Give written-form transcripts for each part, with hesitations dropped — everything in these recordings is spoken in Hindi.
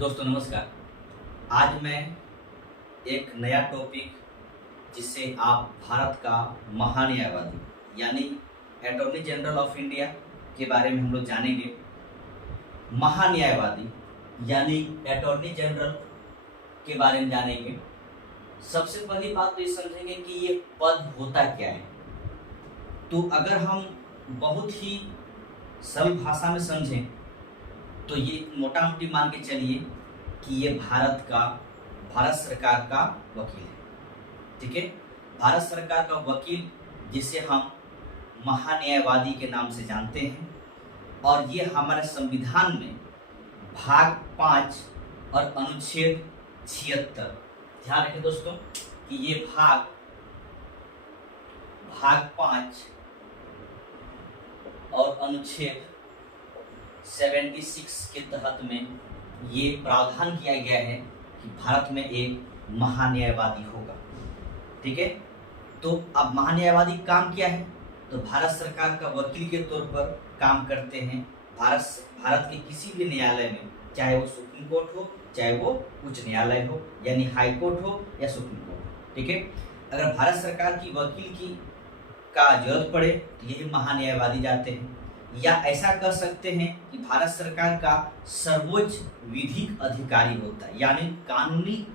दोस्तों नमस्कार। आज मैं एक नया टॉपिक जिससे आप भारत का महान्यायवादी यानी अटॉर्नी जनरल ऑफ इंडिया के बारे में हम लोग जानेंगे। महान्यायवादी यानी अटॉर्नी जनरल के बारे में जानेंगे। सबसे पहली बात तो ये समझेंगे कि ये पद होता क्या है। तो अगर हम बहुत ही सरल भाषा में समझें तो ये मोटा मोटी मान के चलिए कि ये भारत सरकार का वकील है। ठीक है, भारत सरकार का वकील जिसे हम महान्यायवादी के नाम से जानते हैं। और ये हमारे संविधान में भाग 5 और अनुच्छेद 76, ध्यान रखें दोस्तों कि ये भाग 5 और अनुच्छेद 76 के तहत में ये प्रावधान किया गया है कि भारत में एक महान्यायवादी होगा। ठीक है, तो अब महान्यायवादी काम क्या है? तो भारत सरकार का वकील के तौर पर काम करते हैं भारत के किसी भी न्यायालय में, चाहे वो सुप्रीम कोर्ट हो, चाहे वो उच्च न्यायालय हो, यानी हाई कोर्ट हो या सुप्रीम कोर्ट हो। ठीक है, अगर भारत सरकार की वकील की का जरूरत पड़े तो यही महान्यायवादी जाते हैं। या ऐसा कह सकते हैं कि भारत सरकार का सर्वोच्च विधिक अधिकारी होता है, यानी कानूनी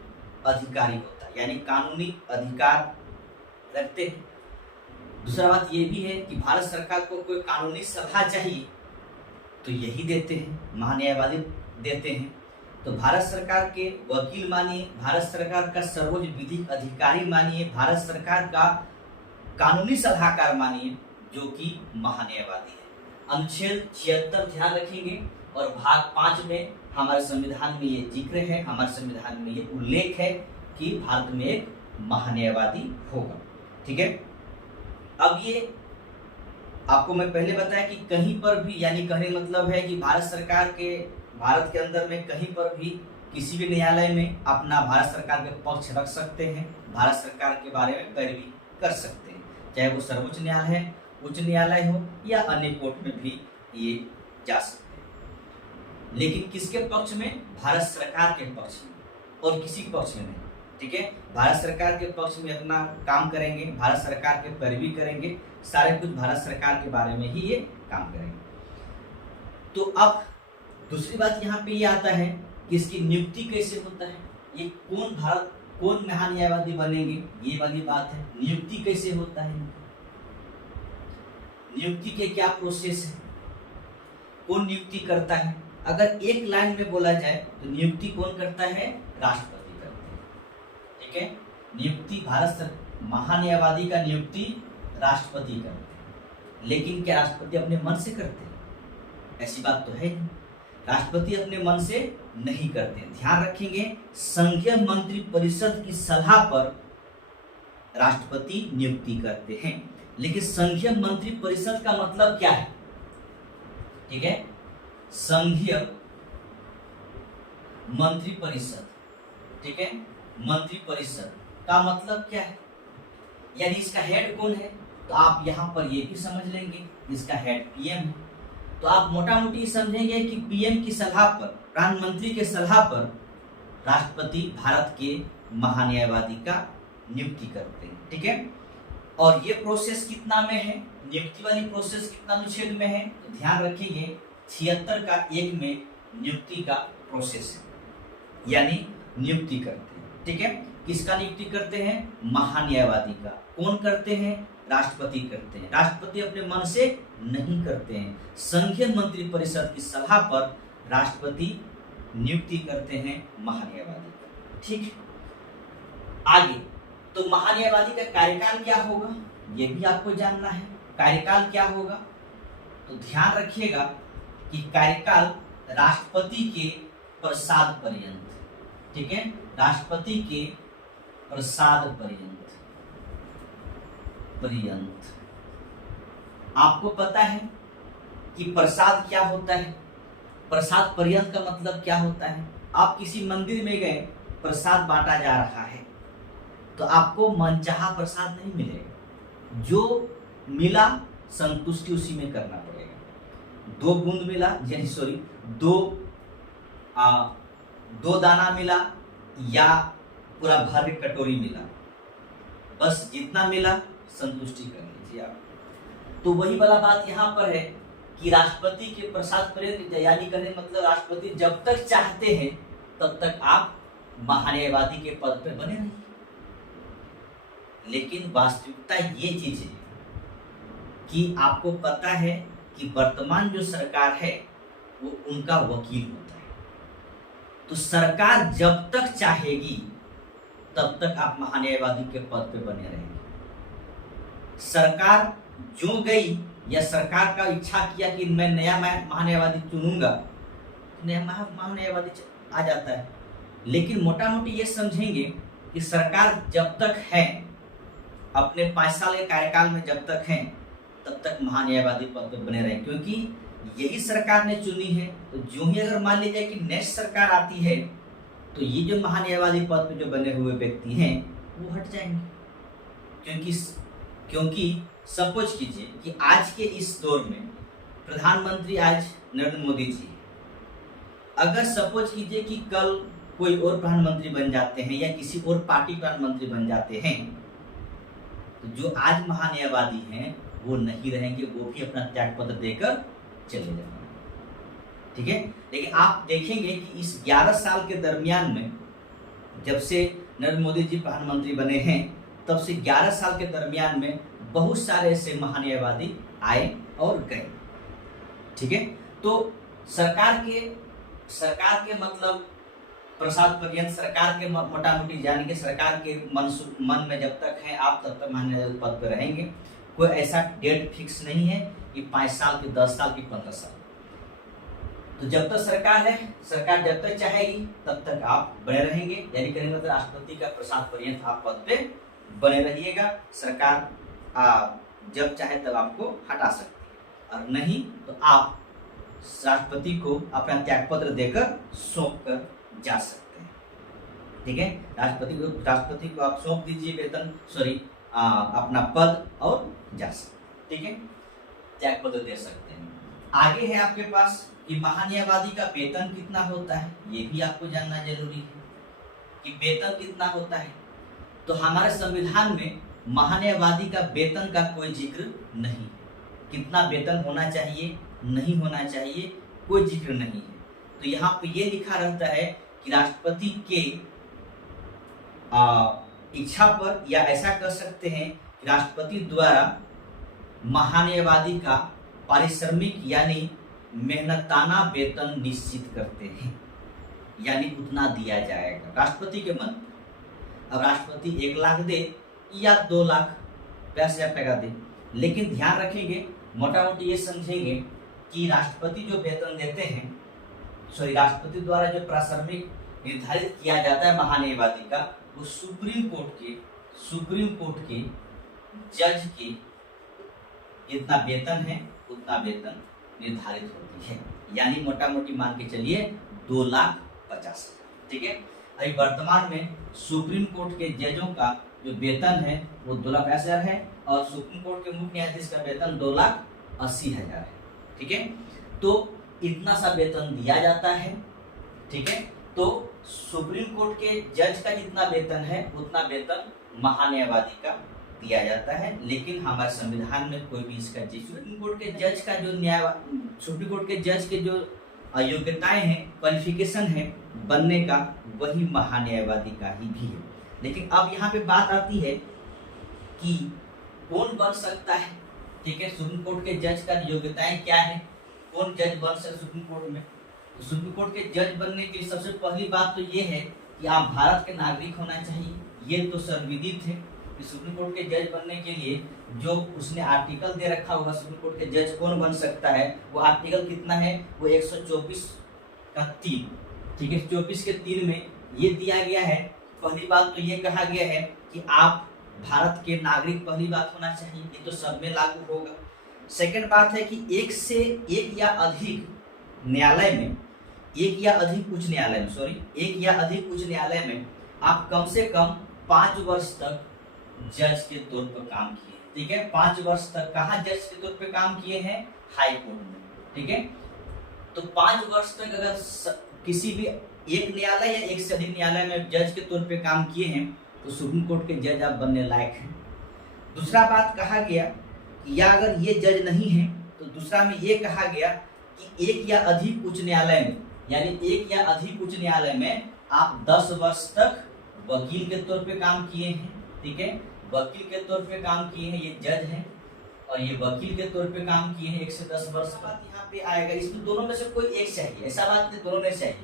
अधिकारी होता है, यानी कानूनी अधिकार रखते हैं। दूसरा बात यह भी है कि भारत सरकार को कोई कानूनी सलाह चाहिए तो यही देते हैं, महान्यायवादी देते हैं। तो भारत सरकार के वकील मानिए, भारत सरकार का सर्वोच्च विधिक अधिकारी मानिए, भारत सरकार का कानूनी सलाहकार मानिए, जो कि महान्यायवादी है। अनुच्छेद 76 ध्यान रखेंगे और भाग 5 में हमारे संविधान में ये जिक्र है, हमारे संविधान में ये उल्लेख है कि भारत में एक महान्यायवादी होगा। ठीक है, अब ये आपको मैं पहले बताया कि कहीं पर भी, यानी कहने मतलब है कि भारत के अंदर में कहीं पर भी किसी भी न्यायालय में अपना भारत सरकार के पक्ष रख सकते हैं, भारत सरकार के बारे में पैरवी कर सकते हैं, चाहे वो सर्वोच्च न्यायालय है, उच्च न्यायालय हो या अन्य कोर्ट में भी ये जा सकते हैं। लेकिन किसके पक्ष में? भारत सरकार के पक्ष में, और किसी पक्ष में नहीं। ठीक है, भारत सरकार के पक्ष में अपना काम करेंगे, भारत सरकार के पैरवी करेंगे, सारे कुछ भारत सरकार के बारे में ही ये काम करेंगे। तो अब दूसरी बात यहाँ पे ये आता है कि इसकी नियुक्ति कैसे होता है, ये कौन महान्यायवादी बनेंगे, ये वाली बात है। नियुक्ति कैसे होता है, नियुक्ति के क्या प्रोसेस है, कौन नियुक्ति करता है? अगर एक लाइन में बोला जाए तो नियुक्ति कौन करता है? राष्ट्रपति करते हैं। ठीक है, नियुक्ति महान्यायवादी का नियुक्ति राष्ट्रपति करते हैं। लेकिन क्या राष्ट्रपति अपने मन से करते हैं? ऐसी बात तो है नहीं, राष्ट्रपति अपने मन से नहीं करते। ध्यान रखेंगे, संघीय मंत्री परिषद की सलाह पर राष्ट्रपति नियुक्ति करते हैं। लेकिन संघीय मंत्री परिषद का मतलब क्या है? ठीक है, संघीय मंत्री परिषद, ठीक है, मंत्री परिषद का मतलब क्या है, यानी इसका हेड कौन है? तो आप यहां पर ये भी समझ लेंगे, इसका हेड पीएम है। तो आप मोटा मोटी समझेंगे कि पीएम की सलाह पर, प्रधानमंत्री के सलाह पर राष्ट्रपति भारत के महान्यायवादी का नियुक्ति करते हैं। ठीक है, और ये प्रोसेस कितना में है, नियुक्ति वाली प्रोसेस कितना अनुच्छेद में है? तो ध्यान रखिए 76 का 1 में नियुक्ति का प्रोसेस है, यानी नियुक्ति करते हैं। ठीक है, किसका नियुक्ति करते हैं? महान्यायवादी का। कौन करते हैं? राष्ट्रपति करते हैं। राष्ट्रपति अपने मन से नहीं करते हैं, संघीय मंत्री परिषद की सलाह पर राष्ट्रपति नियुक्ति करते हैं महान्यायवादी का। ठीक है, आगे तो महान्यायवादी का कार्यकाल क्या होगा, ये भी आपको जानना है। कार्यकाल क्या होगा? तो ध्यान रखिएगा कि कार्यकाल राष्ट्रपति के प्रसाद पर्यंत, ठीक है, राष्ट्रपति के प्रसाद पर्यंत। आपको पता है कि प्रसाद क्या होता है? प्रसाद पर्यंत का मतलब क्या होता है? आप किसी मंदिर में गए, प्रसाद बांटा जा रहा है, तो आपको मनचाहा प्रसाद नहीं मिलेगा, जो मिला संतुष्टि उसी में करना पड़ेगा। 2 बूंद मिला, यानी सॉरी 2 2 दाना मिला या पूरा भर के कटोरी मिला, बस जितना मिला संतुष्टि कर लीजिए आप। तो वही वाला बात यहाँ पर है कि राष्ट्रपति के प्रसाद पर्यंत, यानी कहने मतलब राष्ट्रपति जब तक चाहते हैं तब तक आप महान्यायवादी के पद पर बने रहिए। लेकिन वास्तविकता ये चीज है कि आपको पता है कि वर्तमान जो सरकार है वो उनका वकील होता है। तो सरकार जब तक चाहेगी तब तक आप महान्यायवादी के पद पे बने रहेंगे। सरकार जो गई या सरकार का इच्छा किया कि मैं नया महान्यायवादी चुनूंगा, नया महान्यायवादी आ जाता है। लेकिन मोटा मोटी ये समझेंगे कि सरकार जब तक है, अपने 5 साल के कार्यकाल में जब तक है तब तक महान्यायवादी पद पर बने रहे, क्योंकि यही सरकार ने चुनी है। तो जो ही अगर मान लीजिए कि नेक्स्ट सरकार आती है तो ये जो महान्यायवादी पद पर जो बने हुए व्यक्ति हैं वो हट जाएंगे। क्योंकि सपोज कीजिए कि आज के इस दौर में प्रधानमंत्री आज नरेंद्र मोदी जी, अगर सपोज कीजिए कि कल कोई और प्रधानमंत्री बन जाते हैं या किसी और पार्टी प्रधानमंत्री बन जाते हैं, तो जो आज महान्यायवादी हैं वो नहीं रहेंगे, वो भी अपना त्याग पत्र देकर चले जाएंगे। ठीक है। लेकिन आप देखेंगे कि इस 11 साल के दरमियान में, जब से नरेंद्र मोदी जी प्रधानमंत्री बने हैं तब से 11 साल के दरमियान में बहुत सारे ऐसे महान्यायवादी आए और गए। ठीक है। तो सरकार के मतलब प्रसाद पर्यंत, सरकार के मोटा मोटी यानी कि सरकार के मन में जब तक है आप तब तक महान्यायवादी पद पर रहेंगे। कोई ऐसा डेट फिक्स नहीं है कि 5 साल की, 10 साल की, 15 साल। तो जब तक सरकार है, सरकार जब तक चाहेगी तब तक आप बने रहेंगे, यानी कहने मतलब राष्ट्रपति का प्रसाद पर्यंत आप पद पे बने रहिएगा। सरकार जब चाहे तब आपको हटा सकती है, और नहीं तो आप राष्ट्रपति को अपना त्यागपत्र देकर सौंप कर जा सकते हैं। ठीक है। राष्ट्रपति को आप सौंप दीजिए अपना पद और जा सकते। ठीक है। त्यागपत्र दे सकते हैं। आगे है आपके पास कि महान्यायवादी का वेतन कितना होता है, ये भी आपको जानना जरूरी है कि वेतन कितना होता है। तो हमारे संविधान में महान्यायवादी का वेतन का कोई जिक्र नहीं है। कितना वेतन होना चाहिए, नहीं होना चाहिए, कोई जिक्र नहीं है। तो यहाँ पे ये लिखा रहता है कि राष्ट्रपति के इच्छा पर, या ऐसा कर सकते हैं कि राष्ट्रपति द्वारा महान्यायवादी का पारिश्रमिक यानी मेहनताना वेतन निश्चित करते हैं, यानी उतना दिया जाएगा राष्ट्रपति के मन। अब राष्ट्रपति 1 लाख दे या 2 लाख 50,000 टका दे, लेकिन ध्यान रखेंगे, मोटा मोटी ये समझेंगे कि राष्ट्रपति जो वेतन देते हैं, राष्ट्रपति द्वारा जो पारिश्रमिक निर्धारित किया जाता है महान्यायवादी का, वो सुप्रीम कोर्ट के जज के जितना वेतन है उतना वेतन निर्धारित होती है, यानी मोटा मोटी मान के चलिए 2,50,000। ठीक है। अभी वर्तमान में सुप्रीम कोर्ट के जजों का जो वेतन है वो 2,50,000 है, और सुप्रीम कोर्ट के मुख्य न्यायाधीश का वेतन 2,80,000 है। ठीक है। तो इतना सा वेतन दिया जाता है। ठीक है। तो सुप्रीम कोर्ट के जज का जितना वेतन है उतना वेतन महान्यायवादी का दिया जाता है। लेकिन हमारे संविधान में कोई भी इसका सुप्रीम कोर्ट के जज का जो सुप्रीम कोर्ट के जज के जो योग्यताएं हैं, क्वालिफिकेशन है बनने का, वही महान्यायवादी का ही भी है। लेकिन अब यहाँ पे बात आती है कि कौन बन सकता है। ठीक है। सुप्रीम कोर्ट के जज का योग्यताएं क्या है, कौन जज बन सकता है सुप्रीम कोर्ट में। तो सुप्रीम कोर्ट के जज बनने के लिए सबसे पहली बात तो ये है कि आप भारत के नागरिक होना चाहिए। ये तो सर्वविदित है कि सुप्रीम कोर्ट के जज बनने के लिए जो उसने आर्टिकल दे रखा होगा, सुप्रीम कोर्ट के जज कौन बन सकता है, वो आर्टिकल कितना है, वो 124 का 3। ठीक है। 24 के 3 में ये दिया गया है। पहली बात तो ये कहा गया है कि आप भारत के नागरिक पहली बात होना चाहिए, ये तो सब में लागू होगा। सेकंड बात है कि एक या अधिक न्यायालय में, एक या अधिक उच्च न्यायालय में आप कम से कम 5 वर्ष तक जज के तौर पर काम किए। ठीक है। 5 वर्ष तक कहाँ जज के तौर पे काम किए हैं, हाई कोर्ट में। ठीक है। तो 5 वर्ष तक अगर किसी भी एक न्यायालय या एक से अधिक न्यायालय में जज के तौर पे काम किए हैं तो सुप्रीम कोर्ट के जज आप बनने लायक हैं। दूसरा बात कहा गया कि या अगर ये जज नहीं है तो दूसरा में ये कहा गया कि एक या अधिक उच्च न्यायालय में, यानी एक या अधिक उच्च न्यायालय में आप 10 वर्ष तक वकील के तौर पे काम किए हैं। ठीक है, वकील के तौर पे काम किए हैं, ये जज हैं और ये वकील के तौर पे काम किए हैं 1 से 10 वर्ष। बात यहाँ पे आएगा, इसमें दोनों में से कोई एक चाहिए, ऐसा बात नहीं दोनों में चाहिए।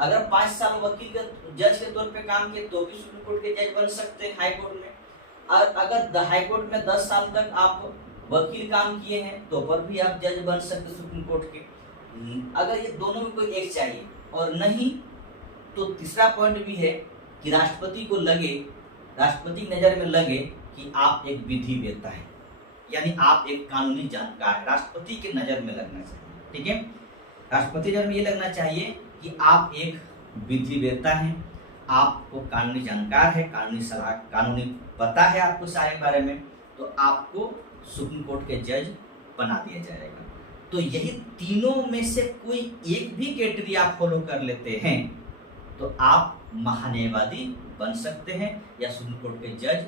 अगर 5 साल वकील के जज के तौर पे काम किए तो भी सुप्रीम कोर्ट के जज बन सकते हैं हाई कोर्ट में। और अगर हाई कोर्ट में 10 साल तक आप वकील काम किए हैं तो पर भी आप जज बन सकते सुप्रीम कोर्ट के। अगर ये दोनों में कोई एक चाहिए और नहीं तो तीसरा पॉइंट भी है कि राष्ट्रपति को लगे, राष्ट्रपति की नजर में लगे कि आप एक विधि वेत्ता है, यानी आप एक कानूनी जानकार है, राष्ट्रपति के नजर में लगना चाहिए। ठीक है, राष्ट्रपति नजर में ये लगना चाहिए कि आप एक विधि वेत्ता हैं, आपको कानूनी जानकार है, कानूनी सलाह, कानूनी पता है आपको सारे बारे में, तो आपको सुप्रीम कोर्ट के जज बना दिया जाएगा। तो यही तीनों में से कोई एक भी क्राइटेरिया आप फॉलो कर लेते हैं तो आप महान्यायवादी बन सकते हैं या सुप्रीम कोर्ट के जज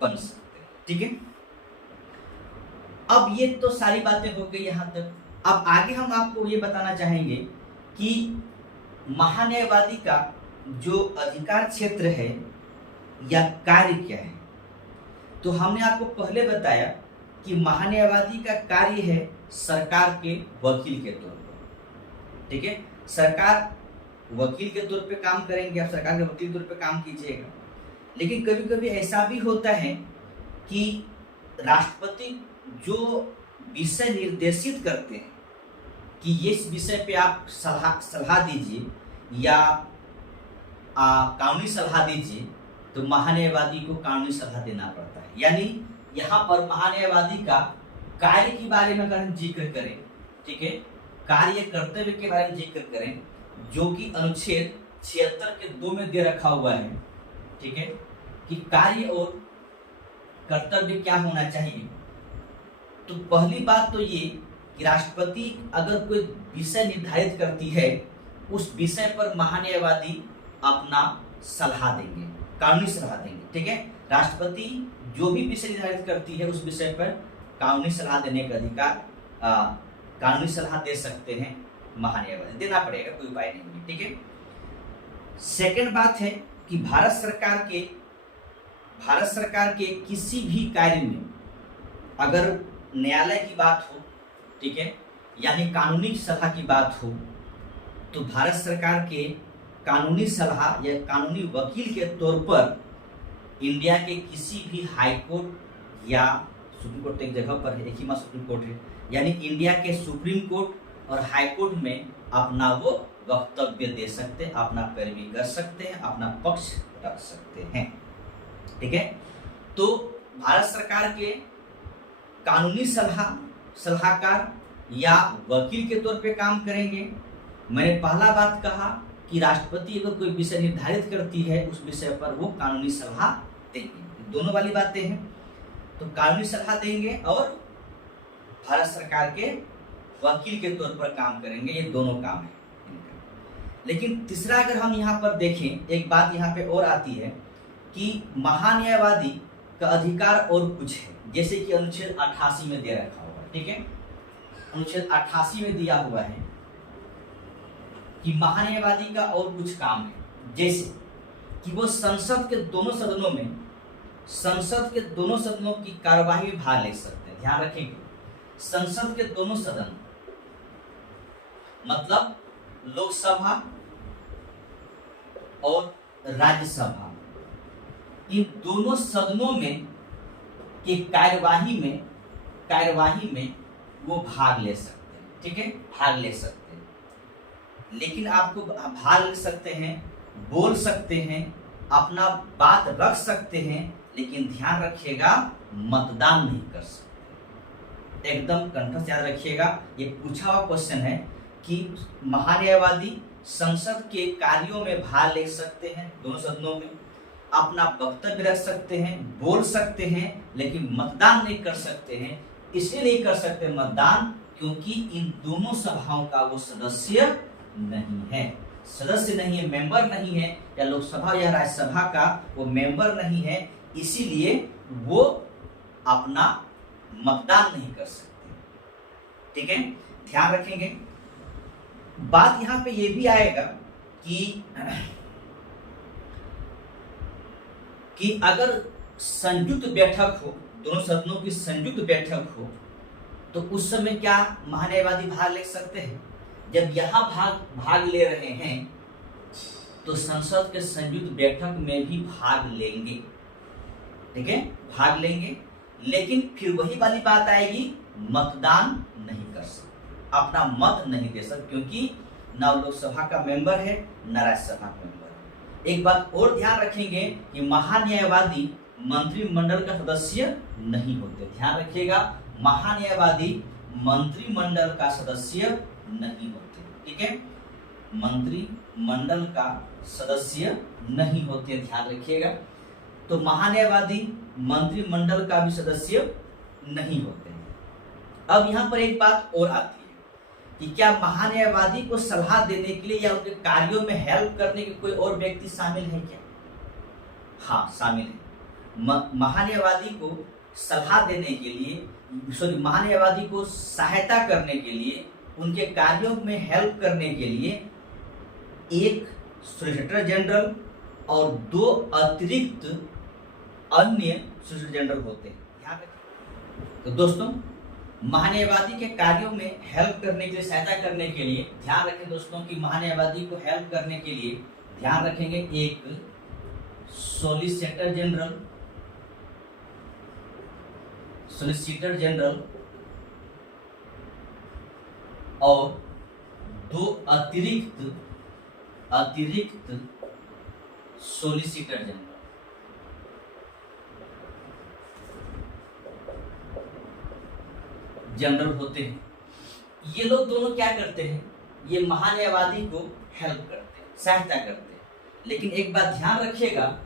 बन सकते हैं। ठीक है, अब ये तो सारी बातें हो गई यहाँ तक। अब आगे हम आपको ये बताना चाहेंगे कि महान्यायवादी का जो अधिकार क्षेत्र है या कार्य क्या है। तो हमने आपको पहले बताया कि महान्यायवादी का कार्य है सरकार के वकील के तौर पर। ठीक है, सरकार वकील के तौर पे काम करेंगे, आप सरकार के वकील के तौर पे काम कीजिएगा। लेकिन कभी कभी ऐसा भी होता है कि राष्ट्रपति जो विषय निर्देशित करते हैं कि ये इस विषय पे आप सलाह दीजिए या कानूनी सलाह दीजिए, तो महान्यायवादी को कानूनी सलाह देना पड़ता है। यानी यहाँ पर महान्यायवादी का कार्य के बारे में अगर हम जिक्र करें, ठीक है, कार्य कर्तव्य के बारे में जिक्र करें जो कि अनुच्छेद 76 के 2 में दे रखा हुआ है। ठीक है, कि कार्य और कर्तव्य क्या होना चाहिए। तो पहली बात तो ये कि राष्ट्रपति अगर कोई विषय निर्धारित करती है उस विषय पर महान्यायवादी अपना सलाह देंगे, कानूनी सलाह देंगे। ठीक है, राष्ट्रपति जो भी विषय निर्धारित करती है उस विषय पर कानूनी सलाह देने का अधिकार, कानूनी सलाह दे सकते हैं महान्यायवादी, देना पड़ेगा, कोई उपाय नहीं है। ठीक है, सेकंड बात है कि भारत सरकार के किसी भी कार्य में अगर न्यायालय की बात हो, ठीक है, यानी कानूनी सलाह की बात हो, तो भारत सरकार के कानूनी सलाह या कानूनी वकील के तौर पर इंडिया के किसी भी हाई कोर्ट या सुप्रीम कोर्ट एक जगह पर है, एक ही सुप्रीम कोर्ट है, यानी इंडिया के सुप्रीम कोर्ट और हाई कोर्ट में अपना वो वक्तव्य दे सकते हैं, अपना पैरवी कर सकते हैं, अपना पक्ष रख सकते हैं। ठीक है, तो भारत सरकार के कानूनी सलाहकार या वकील के तौर पे काम करेंगे। मैंने पहला बात कहा कि राष्ट्रपति अगर कोई विषय निर्धारित करती है उस विषय पर वो कानूनी सलाह देंगे, दोनों वाली बातें हैं। तो कानूनी सलाह देंगे और भारत सरकार के वकील के तौर पर काम करेंगे, ये दोनों काम है। लेकिन तीसरा अगर हम यहाँ पर देखें, एक बात यहाँ पे और आती है कि महान्यायवादी का अधिकार और कुछ है, जैसे कि अनुच्छेद 88 में दे रखा हुआ है। ठीक है, अनुच्छेद 88 में दिया हुआ है कि महान्यायवादी का और कुछ काम है, जैसे कि वो संसद के दोनों सदनों की कार्यवाही में भाग ले सकते हैं। ध्यान रखेंगे, संसद के दोनों सदन मतलब लोकसभा और राज्यसभा, इन दोनों सदनों में की कार्यवाही में वो भाग ले सकते हैं। ठीक है, भाग ले सकते हैं, लेकिन आपको भाग ले सकते हैं, बोल सकते हैं, अपना बात रख सकते हैं, लेकिन ध्यान रखिएगा मतदान नहीं कर सकते। एकदम कंठस्थ याद रखिएगा, ये पूछा हुआ क्वेश्चन है कि महान्यायवादी संसद के कार्यों में भाग ले सकते हैं, दोनों सदनों में अपना वक्तव्य रख सकते हैं, बोल सकते हैं, लेकिन मतदान नहीं कर सकते हैं। इसलिए नहीं कर सकते मतदान क्योंकि इन दोनों सभाओं का वो सदस्य नहीं है। सदस्य नहीं है, मेंबर नहीं है, या लोकसभा या राज्यसभा का वो मेंबर नहीं है, इसीलिए वो अपना मतदान नहीं कर सकते। ठीक है, ध्यान रखेंगे। बात यहां पे ये भी आएगा कि अगर संयुक्त बैठक हो, दोनों सदनों की संयुक्त बैठक हो, तो उस समय क्या महान्यायवादी भाग ले सकते हैं? जब यहाँ भाग ले रहे हैं तो संसद के संयुक्त बैठक में भी भाग लेंगे। ठीक है, भाग लेंगे, लेकिन फिर वही वाली बात आएगी, मतदान नहीं कर सकते, अपना मत नहीं दे सकते, क्योंकि न लोकसभा का मेंबर है न राज्यसभा का मेंबर है। एक बात और ध्यान रखेंगे कि महान्यायवादी मंत्रिमंडल का सदस्य नहीं होते। ध्यान रखिएगा, महान्यायवादी मंत्रिमंडल का सदस्य नहीं होते। ठीक है, मंत्रिमंडल का सदस्य नहीं होते, ध्यान रखिएगा। तो महान्यायवादी मंत्रिमंडल का भी सदस्य नहीं होते। अब यहाँ पर एक बात और आती है कि क्या महान्यायवादी को सलाह देने के लिए या उनके कार्यों में हेल्प करने के कोई और व्यक्ति शामिल है क्या? हाँ, शामिल है। महान्यायवादी को सलाह देने के लिए, महान्यायवादी को सहायता करने के लिए, उनके कार्यों में हेल्प करने के लिए एक सॉलिसिटर जनरल और 2 अतिरिक्त अन्य सॉलिसिटर जनरल होते हैं। तो दोस्तों, महान्यायवादी के कार्यों में हेल्प करने के लिए, सहायता करने के लिए, ध्यान रखें दोस्तों कि महान्यायवादी को हेल्प करने के लिए ध्यान रखेंगे एक सॉलिसिटर जनरल और 2 अतिरिक्त सॉलिसिटर जनरल होते हैं। ये लोग दोनों क्या करते हैं? ये महान्यायवादी को हेल्प करते हैं, सहायता करते हैं। लेकिन एक बात ध्यान रखिएगा,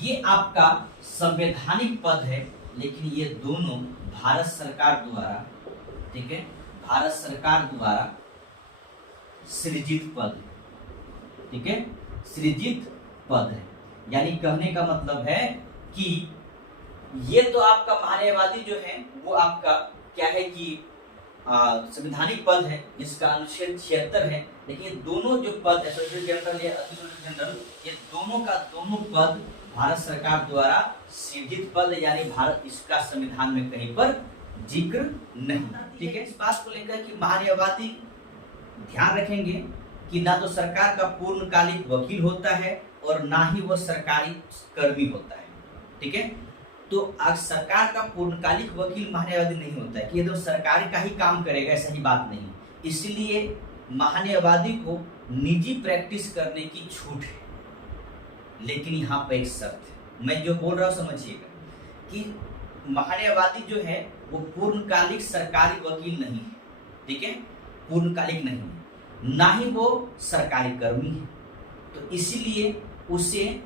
ये आपका संवैधानिक पद है, लेकिन ये दोनों भारत सरकार द्वारा, ठीक है, भारत सरकार द्वारा सृजित पद, ठीक है, सृजित पद है। यानी कहने का मतलब है कि ये तो आपका महान्यायवादी जो है वो आपका क्या है कि संवैधानिक पद है जिसका अनुच्छेद 76 है, लेकिन दोनों जो पद है, सॉलिसिटर जनरल या अतिरिक्त जनरल, ये दोनों का दोनों पद भारत सरकार द्वारा सृजित पद, यानी भारत, इसका संविधान में कहीं पर जिक्र नहीं। ठीक है, इस बात को लेकर कि महान्यायवादी ध्यान रखेंगे कि ना तो सरकार का पूर्णकालिक वकील होता है और ना ही वो सरकारी कर्मी होता है। ठीक है, तो आज सरकार का पूर्णकालिक वकील महान्यायवादी नहीं होता है कि ये तो सरकारी का ही काम करेगा, ऐसा ही बात नहीं। इसलिए महान्यायवादी को निजी प्रैक्टिस करने की छूट है, लेकिन यहाँ पर एक शर्त है। मैं जो बोल रहा हूँ समझिएगा कि महान्यायवादी जो है वो पूर्णकालिक सरकारी वकील नहीं है। ठीक है, पूर्णकालिक नहीं है, ना ही वो सरकारी कर्मी है, तो इसीलिए उसे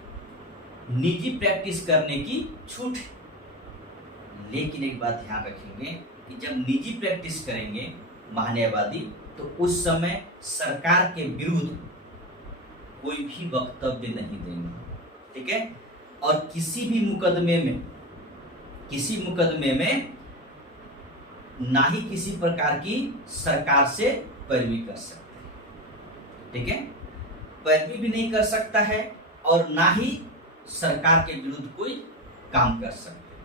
निजी प्रैक्टिस करने की छूट है। लेकिन एक बात ध्यान रखेंगे कि जब निजी प्रैक्टिस करेंगे महान्यायवादी, तो उस समय सरकार के विरुद्ध कोई भी वक्तव्य नहीं देंगे। ठीक है, और किसी मुकदमे में ना ही किसी प्रकार की सरकार से पैरवी कर सकते हैं। ठीक है, पैरवी भी नहीं कर सकता है और ना ही सरकार के विरुद्ध कोई काम कर सकते।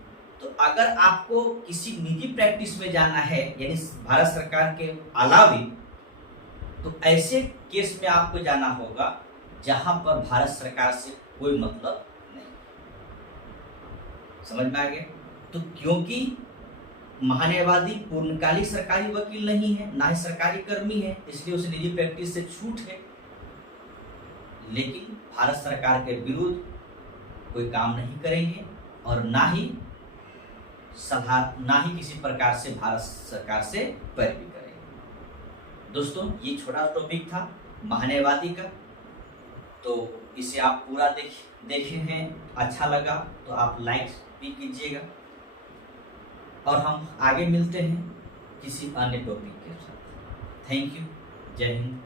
तो अगर आपको किसी निजी प्रैक्टिस में जाना है, यानी भारत सरकार के अलावे, तो ऐसे केस में आपको जाना होगा जहां पर भारत सरकार से कोई मतलब नहीं। समझ में आ गया? तो क्योंकि महान्यायवादी पूर्णकालिक सरकारी वकील नहीं है, ना ही सरकारी कर्मी है, इसलिए उसे निजी प्रैक्टिस से छूट है। लेकिन भारत सरकार के विरुद्ध कोई काम नहीं करेंगे और ना ही किसी प्रकार से भारत सरकार से पैरवी करेंगे। दोस्तों, ये छोटा टॉपिक था महान्यायवादी का, तो इसे आप पूरा देखे हैं, अच्छा लगा तो आप लाइक भी कीजिएगा, और हम आगे मिलते हैं किसी अन्य टॉपिक के साथ। थैंक यू, जय हिंद।